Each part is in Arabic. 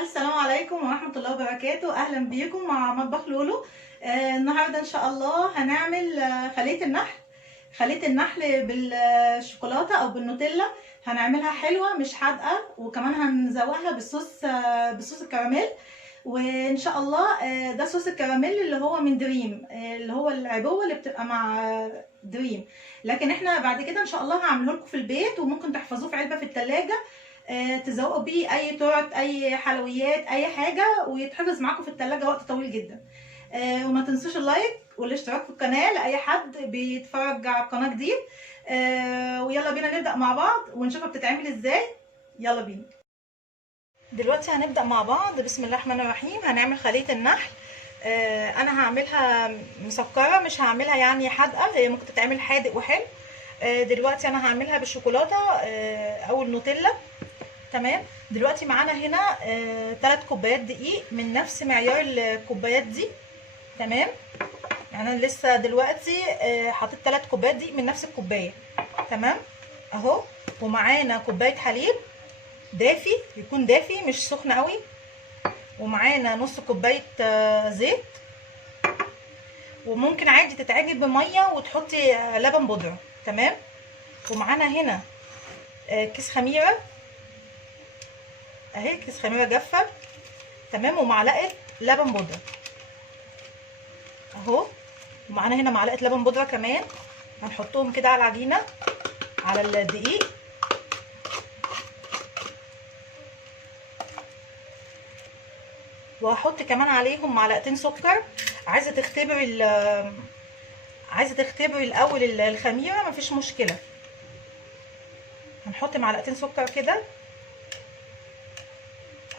السلام عليكم ورحمة الله وبركاته. أهلا بيكم مع مطبخ لولو. النهاردة إن شاء الله هنعمل خلية النحل. خلية النحل بالشوكولاتة أو بالنوتيلا. هنعملها حلوة مش حادقة، وكمان هنزوقها بالصوص الكراميل. وإن شاء الله ده صوص الكراميل اللي هو من دريم، اللي هو العبوة اللي بتبقى مع دريم. لكن احنا بعد كده إن شاء الله هعمله لكم في البيت، وممكن تحفظوه في علبة في التلاجة تزوقوا بيه اي تورت، اي حلويات، اي حاجه، ويتحفظ معاكم في التلاجة وقت طويل جدا. وما تنسوش اللايك والاشتراك في القناه لاي حد بيتفرج على القناه جديد. ويلا بينا نبدا مع بعض ونشوفها بتتعمل ازاي. يلا بينا. دلوقتي هنبدا مع بعض. بسم الله الرحمن الرحيم. هنعمل خلية النحل. انا هعملها مسكره، مش هعملها يعني حادقه، هي ممكن تتعمل حادق وحلو. دلوقتي انا هعملها بالشوكولاته او النوتيلا. تمام. دلوقتي معانا هنا 3 كوبايات دقيق من نفس معيار الكوبايات دي. تمام. يعني انا لسه دلوقتي حطيت 3 كوبايات دقيق من نفس الكوبايه. تمام اهو. ومعانا كوبايه حليب دافي، يكون دافي مش سخن قوي. ومعانا نص كوبايه زيت، وممكن عادي تتعجن بميه وتحطي لبن بودره. تمام. ومعانا هنا كيس خميره اهي، كيس خميره جافه. تمام. ومعلقه لبن بودره اهو. ومعانا هنا معلقه لبن بودره كمان، هنحطهم كده على العجينه على الدقيق. وهحط كمان عليهم معلقتين سكر. عايزه تختبري الاول الخميره، مفيش مشكله. هنحط معلقتين سكر كده،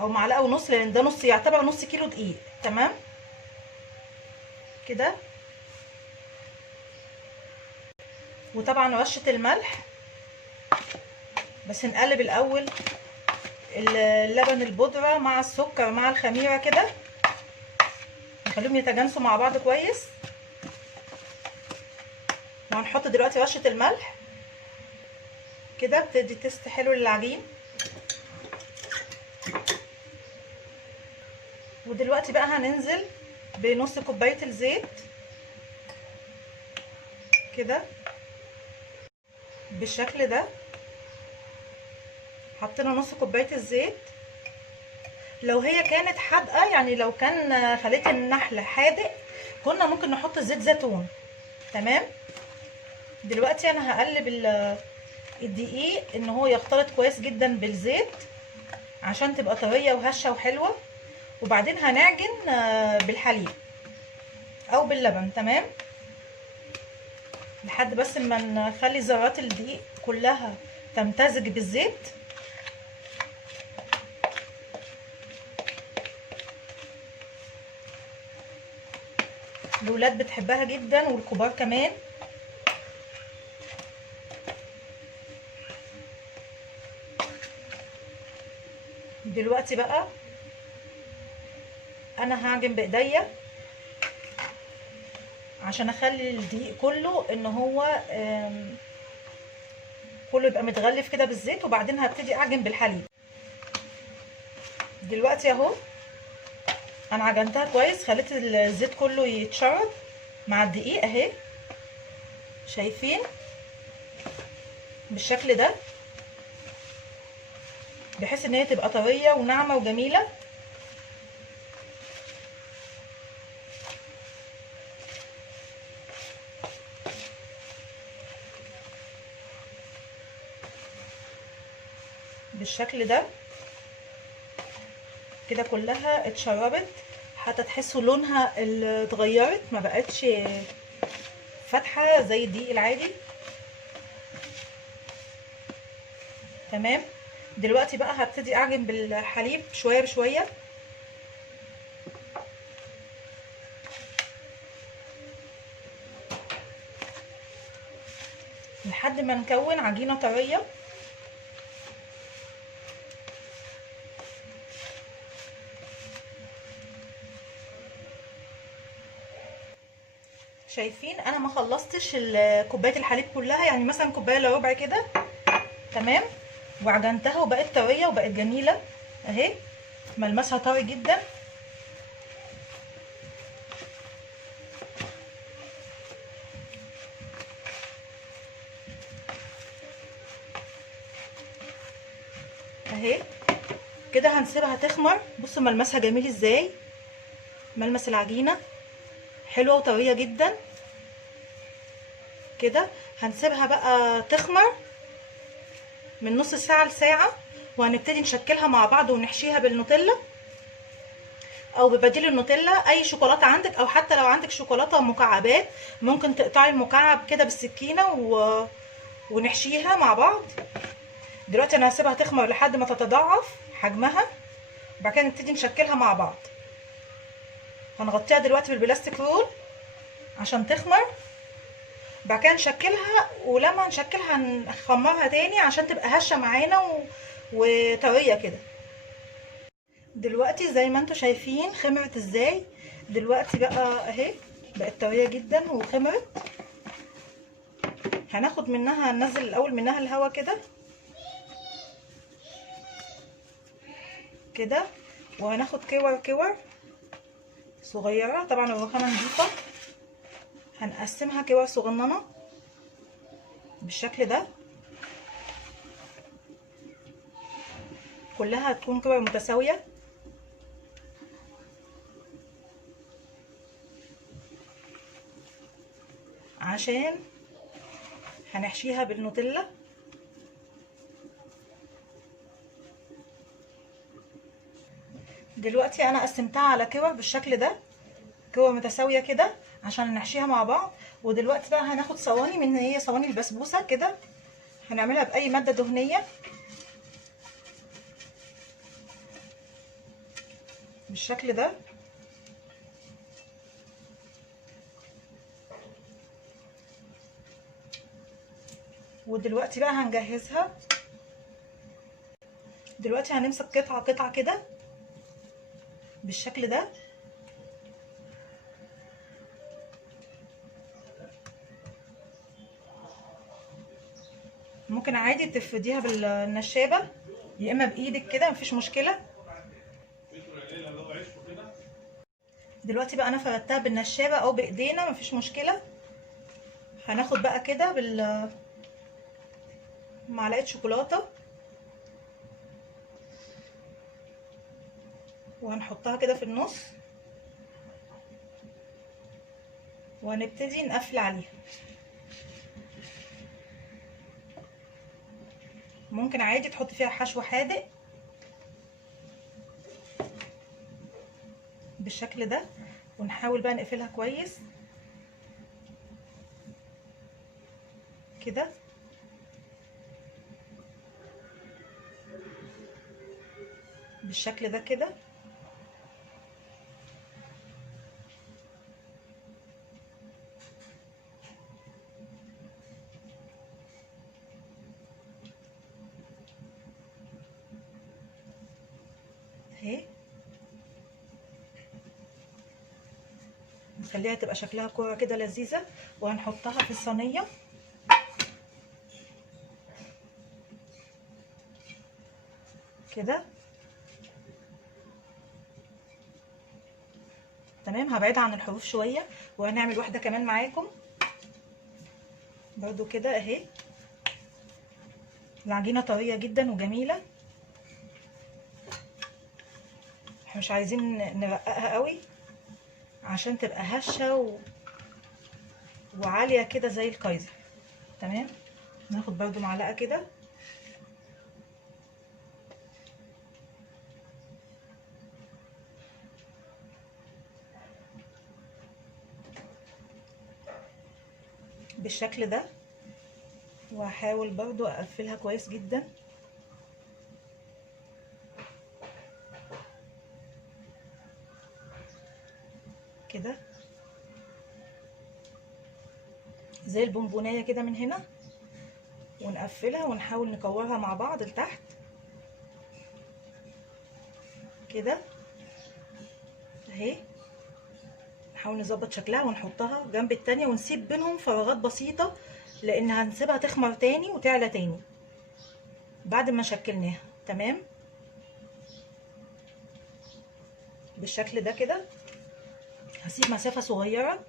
او معلقه ونص، لان ده يعتبر نص كيلو دقيق. تمام كده. وطبعا رشه الملح، بس نقلب الاول اللبن البودره مع السكر مع الخميره كده، نخليهم يتجانسوا مع بعض كويس. وهنحط دلوقتي رشه الملح كده، بتدي تيست حلو للعجين. ودلوقتي بقى هننزل بنص كوبايه الزيت كده بالشكل ده. حطينا نص كوبايه الزيت. لو هي كانت حادقه، يعني لو كان خلية النحل حادق، كنا ممكن نحط زيت زيتون. تمام. دلوقتي انا هقلب الدقيق ان هو يختلط كويس جدا بالزيت عشان تبقى طريه وهشه وحلوه. وبعدين هنعجن بالحليب او باللبن. تمام. لحد بس ما نخلي ذرات الدقيق كلها تمتزج بالزيت. الولاد بتحبها جدا والكبار كمان. دلوقتي بقى انا هعجن بايديا عشان اخلي الدقيق كله ان هو كله يبقى متغلف كده بالزيت، وبعدين هبتدي اعجن بالحليب. دلوقتي اهو انا عجنتها كويس، خليت الزيت كله يتشرب مع الدقيق اهي، شايفين بالشكل ده، بحيث ان هي تبقى طريه وناعمه وجميله. بالشكل ده كده كلها اتشربت، حتى تحسوا لونها اللي اتغيرت، ما بقتش فاتحه زي الدقيق العادي. تمام. دلوقتي بقى هبتدي اعجن بالحليب شويه بشويه لحد ما نكون عجينه طريه. شايفين انا ما خلصتش كوبايه الحليب كلها، يعني مثلا كوبايه الا ربع كده. تمام. وعجنتها وبقت طريه وبقت جميله اهي. ملمسها طري جدا. اهي كده هنسيبها تخمر. بصوا ملمسها جميل ازاي، ملمس العجينه حلوه وطريه جدا. كده هنسيبها بقى تخمر من نص ساعه لساعه، وهنبتدي نشكلها مع بعض ونحشيها بالنوتيلا او ببديل النوتيلا، اي شوكولاته عندك، او حتى لو عندك شوكولاته مكعبات ممكن تقطعي المكعب كده بالسكينه ونحشيها مع بعض. دلوقتي انا هسيبها تخمر لحد ما تتضاعف حجمها، وبعد كده نبتدي نشكلها مع بعض. هنغطيها دلوقتي بالبلاستيك رول عشان تخمر، بعد كده نشكلها، ولما نشكلها نخمرها تاني عشان تبقى هشه معانا وطريه كده. دلوقتي زي ما انتم شايفين خمرت ازاي. دلوقتي بقى اهي بقت طريه جدا وخمرت. هناخد منها، هننزل الاول منها الهواء كده كده، وهناخد كور صغيره. طبعا الرخامه نضيفه، هنقسمها كور صغننه بالشكل ده، كلها هتكون كور متساويه. عشان هنحشيها بالنوتيلا. دلوقتي انا قسمتها على كور بالشكل ده، كور متساويه كده عشان نحشيها مع بعض. ودلوقتي بقى هناخد صواني من هي صواني البسبوسه كده، هنعملها باي ماده دهنيه بالشكل ده. ودلوقتي بقى هنجهزها. دلوقتي هنمسك قطعه كده بالشكل ده، ممكن عادي تفرديها بالنشابه يا اما بايدك كده، مفيش مشكله. دلوقتي بقى انا فردتها بالنشابه او بايدينا، مفيش مشكله. هناخد بقى كده معلقه شوكولاته وهنحطها كده في النص، وهنبتدي نقفل عليها. ممكن عادي تحط فيها حشو حادق بالشكل ده، ونحاول بقى نقفلها كويس كده. بالشكل ده كده. اهي نخليها تبقى شكلها كوره كده لذيذه، وهنحطها في الصينيه كده. تمام. هبعدها عن الحروف شويه، وهنعمل واحده كمان معاكم برضو كده اهي. العجينه طريه جدا وجميله، احنا مش عايزين نرققها قوي عشان تبقى هشه وعاليه كده زي الكايزر. تمام. ناخد برضو معلقه كده بالشكل ده، وهحاول برضو اقفلها كويس جدا كده زي البونبونايه كده من هنا، ونقفلها ونحاول نكورها مع بعض لتحت كده اهي. نحاول نظبط شكلها ونحطها جنب التانية، ونسيب بينهم فراغات بسيطة لان هنسيبها تخمر تاني وتعلى تاني بعد ما شكلناها. تمام. بالشكل ده كده. هسيب مسافه صغيره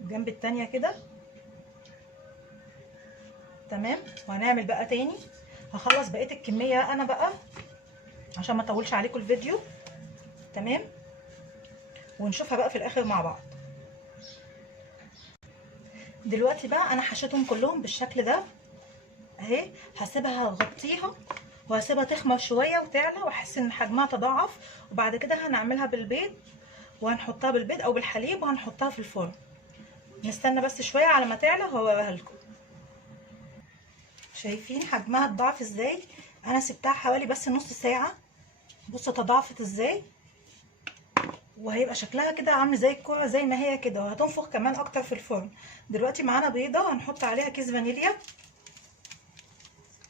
جنب التانية كده، تمام. وهنعمل بقى تاني. هخلص بقيه الكميه انا بقى عشان ما اطولش عليكم الفيديو، تمام. ونشوفها بقى في الاخر مع بعض. دلوقتي بقى انا حشيتهم كلهم بالشكل ده اهي. هسيبها اغطيها وهسيبها تخمر شويه وتعلى واحس ان حجمها تضاعف، وبعد كده هنعملها بالبيض وهنحطها بالبيض او بالحليب وهنحطها في الفرن. نستنى بس شويه على ما تعلى وهوريها لكم. شايفين حجمها اتضاعف ازاي؟ انا سبتها حوالي بس نص ساعه، بصوا تضاعفت ازاي، وهيبقى شكلها كده عامل زي الكوره زي ما هي كده، وهتنفخ كمان اكتر في الفرن. دلوقتي معانا بيضه هنحط عليها كيس فانيليا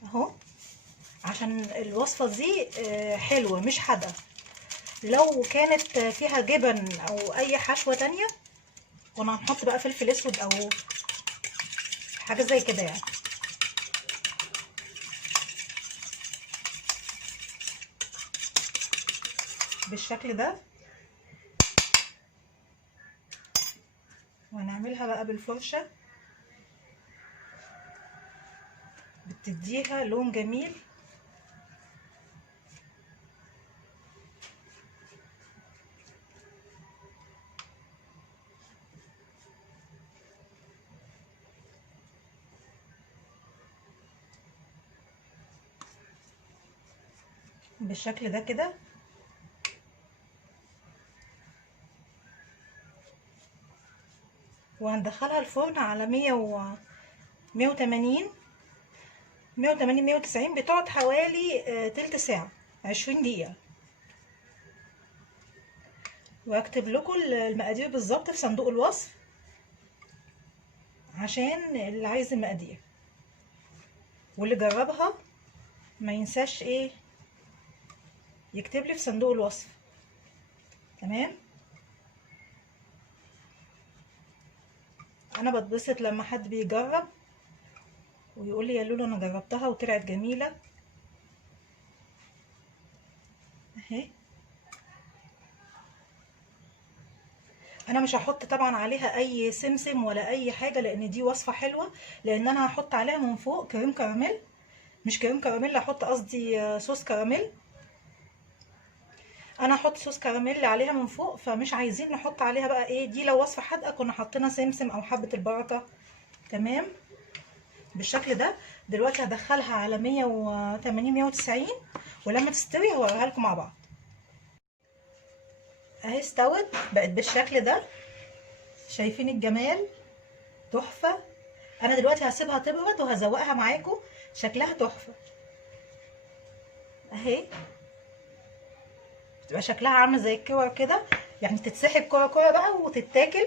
اهو، عشان الوصفه دي حلوه مش حادقه. لو كانت فيها جبن او اي حشوه تانية كنا هنحط بقى فلفل اسود او حاجه زي كده يعني. بالشكل ده. وهنعملها بقى بالفرشه، بتديها لون جميل. بالشكل ده كده. وهندخلها الفرن على 180 190، بتقعد حوالي تلت ساعة، 20 دقيقة. واكتب لكم المقادير بالظبط في صندوق الوصف عشان اللي عايز المقادير، واللي جربها ما ينساش ايه يكتب لي في صندوق الوصف، تمام. انا بتبسط لما حد بيجرب ويقول لي يا لولو انا جربتها وطلعت جميله اهي. انا مش هحط طبعا عليها اي سمسم ولا اي حاجه لان دي وصفه حلوه، لان انا هحط عليها من فوق كريم كراميل، مش كريم كراميل، هحط قصدي صوص كراميل. انا هحط صوص كراميل عليها من فوق، فمش عايزين نحط عليها بقى ايه. دي لو وصفه حادقه كنا حطينا سمسم او حبه البركه، تمام. بالشكل ده. دلوقتي هدخلها على 180 190 ولما تستوي هوريها لكم مع بعض. اهي استوت بقت بالشكل ده، شايفين الجمال؟ تحفه. انا دلوقتي هسيبها تبرد وهزوقها معاكم، شكلها تحفه اهي. تبقى شكلها عامل زي الكور كده، يعني تتسحب كوره كوره بقى وتتاكل.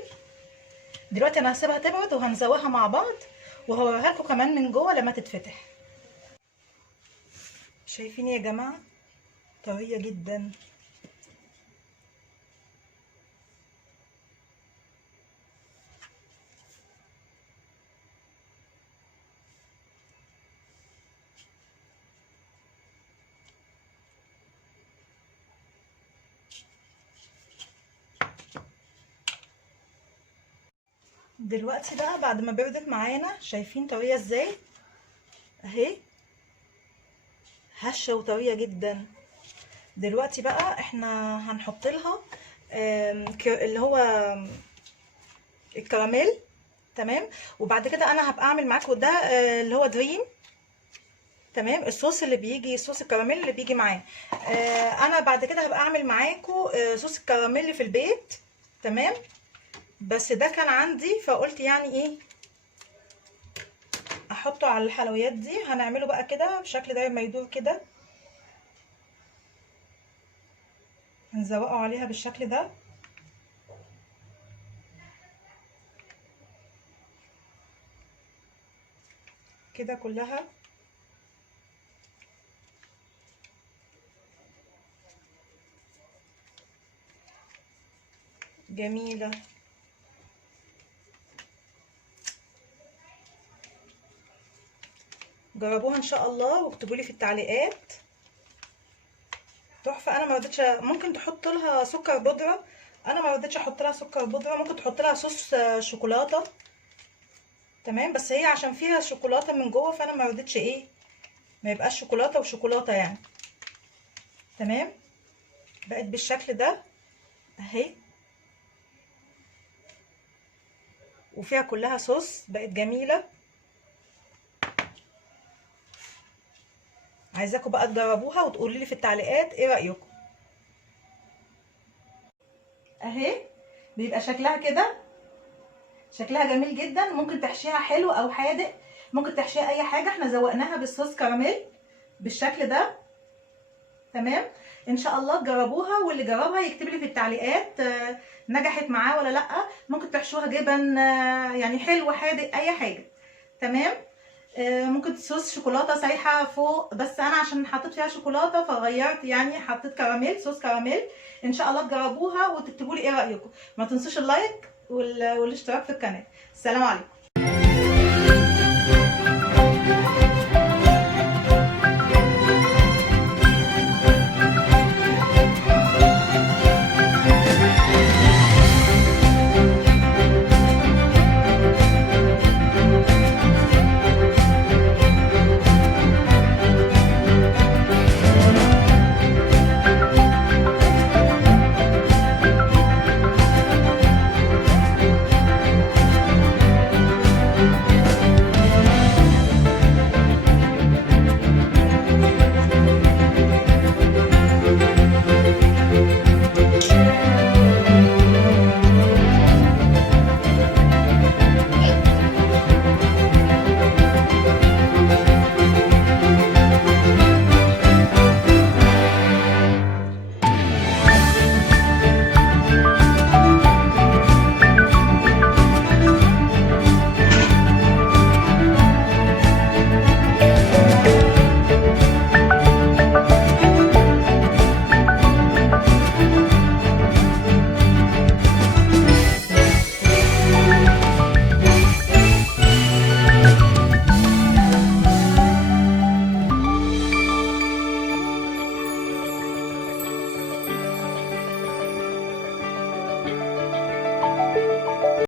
دلوقتي انا هسيبها تبرد وهنزوقها مع بعض وهوريها لكم كمان من جوه لما تتفتح. شايفين يا جماعه؟ طريه جدا. دلوقتي بقى بعد ما بردت معانا، شايفين طريه ازاي اهي، هشه وطريه جدا. دلوقتي بقى احنا هنحط لها اللي هو الكراميل، تمام. وبعد كده انا هبقى اعمل معاكم ده اللي هو دريم، تمام. الصوص اللي بيجي، صوص الكراميل اللي بيجي معاه. انا بعد كده هبقى اعمل معاكم صوص الكراميل في البيت، تمام. بس ده كان عندي فقلت يعني ايه احطه على الحلويات دي. هنعمله بقى كده بشكل داير ما يدور كده، هنزوقه عليها بالشكل ده كده كلها. جميلة. جربوها ان شاء الله واكتبوا لي في التعليقات. تحفة. تحفه. انا ما رضيتش، ممكن تحط لها سكر بودره، انا ما رضيتش احط لها سكر بودره. ممكن تحط لها صوص شوكولاته، تمام، بس هي عشان فيها شوكولاته من جوه فانا ما رضيتش ايه، ما يبقاش شوكولاته وشوكولاته يعني. تمام، بقت بالشكل ده اهي، وفيها كلها صوص، بقت جميله. عايزاكم بقى تجربوها وتقولوا لي في التعليقات ايه رايكم. اهي بيبقى شكلها كده، شكلها جميل جدا. ممكن تحشيها حلو او حادق، ممكن تحشيها اي حاجه. احنا زوقناها بالصوص كراميل بالشكل ده. تمام، ان شاء الله تجربوها، واللي جربها يكتب لي في التعليقات نجحت معاه ولا لا. ممكن تحشوها جبن يعني حلو حادق اي حاجه. تمام، ممكن صوص شوكولاته سايحه فوق، بس انا عشان حطيت فيها شوكولاته فغيرت يعني حطيت كراميل، صوص كراميل. ان شاء الله تجربوها وتكتبوا لي ايه رايكم. ما تنسوش اللايك والاشتراك في القناه. السلام عليكم.